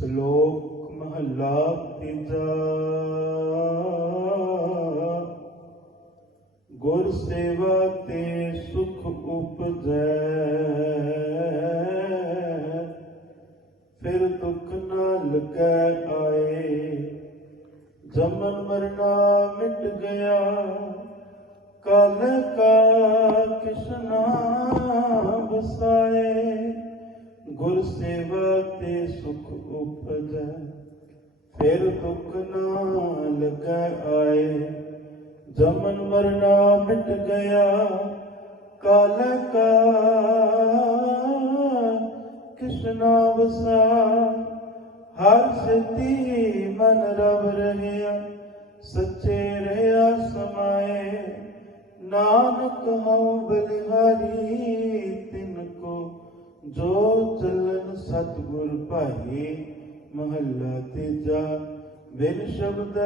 ਸ਼ਲੋਕ ਮਹੱਲਾ ਤੀਜਾ ਗੁਰ ਸੇਵਾ ਤੇ ਸੁਖ ਉਪਜੈ। ਫਿਰ ਦੁੱਖ ਨਾ ਲੱਗੈ ਆਏ। ਜਮਨ ਮਰਨਾ ਮਿਟ ਗਿਆ। ਕਲ ਕਾ ਕਿਸਨਾ ਵਸਾਏ। ਗੁਰ ਸੇਵਾ ਤੇ ਸੁਖ ਉਪਜੈ, ਫਿਰ ਦੁੱਖ ਨਾ ਲੱਗੈ ਆਏ। ਜਮਨ ਮਰਨਾ ਮਿਟ ਗਿਆ, ਕਾਲ ਕਾ ਕਿਸਨਾ ਵਸਾ ਹਰ ਸਿੱਧੀ ਮਨ ਰਵ ਰਹਿਆ, ਸੱਚੇ ਰਹਿਆ ਸਮਾਏ। ਨਾਨਕ ਹਉ ਬਲਿਹਾਰੀ ਸਤਗੁਰ ਭਾਈ ਮਹੱਲਾ ਤੀਜਾ, ਬਿਨ ਸ਼ਬਦ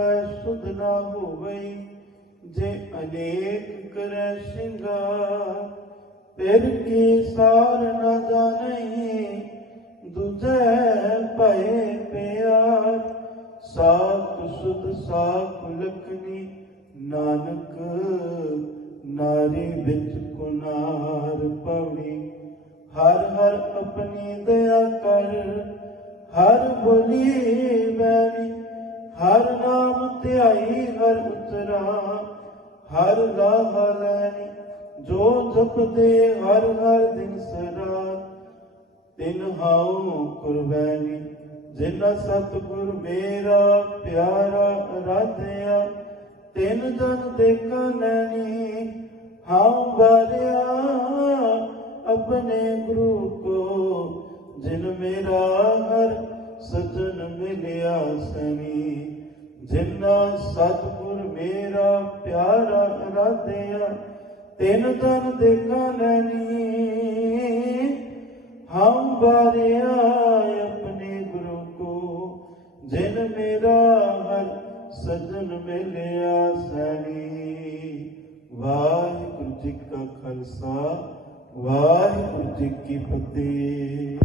ਸੁਧ ਨਾ ਹੋਵਈ, ਜੇ ਅਨੇਕ ਕਰੈ ਸ਼ਿੰਗਾਰ, ਫਿਰ ਕੀ ਸਾਰ ਨਾ ਜਾਣਈ ਦੂਜੈ ਭਏ ਪਿਆਰ, ਸਾਖ ਸੁਧ ਸਾਖ ਲਖਨੀ, ਨਾਨਕ ਨਾਰੀ ਵਿੱਚ ਕੁਨਾਰ ਪਵਣੀ। ਹਰ ਹਰ ਆਪਣੀ ਦਇਆ ਕਰ, ਹਰ ਬੋਲੀ ਬੈਣੀ, ਹਰ ਨਾਮ ਧਿਆਈ ਹਰ ਉਤਰਾ, ਹਰ ਲਾਹ ਲੈਣੀ, ਜੋ ਜਪਦੇ ਹਰ ਹਰ ਦਿਨ ਸਦਾ ਤਿਨ ਹਾਉ ਕੁਰਬਾਨੀ ਜਿਨ ਸਤਿਗੁਰ ਮੇਰਾ ਪਿਆਰਾ ਰਾਧਿਆ, ਤਿਨ ਜਨ ਦੇਖਾ ਨੈਣੀ ਹਾਉ ਬਾਰਿਆ ਆਪਣੇ ਗੁਰੂ ਕੋ ਜਿਨ ਮੇਰਾ ਹਰ ਸਜਣ ਮਿਲਿਆ ਸਨੀ ਜਿਨਾ ਸਤਿਗੁਰ ਮੇਰਾ ਪਿਆਰਾ ਰਾਧਿਆ ਤਿਨ ਤਨ ਦੇਖਾ ਨੈਣੀ ਹਮ ਬਾਰਿਆ ਆਪਣੇ ਗੁਰੂ ਕੋ, ਜਿਨ ਮੇਰਾ ਹਰ ਸਜਣ ਮਿਲਿਆ ਸਨੀ ਵਾਹਿਗੁਰੂ ਜੀ ਕਾ ਖਾਲਸਾ, ਵਾਹਿਗੁਰੂ ਜੀ ਕੀ ਫਤਿਹ।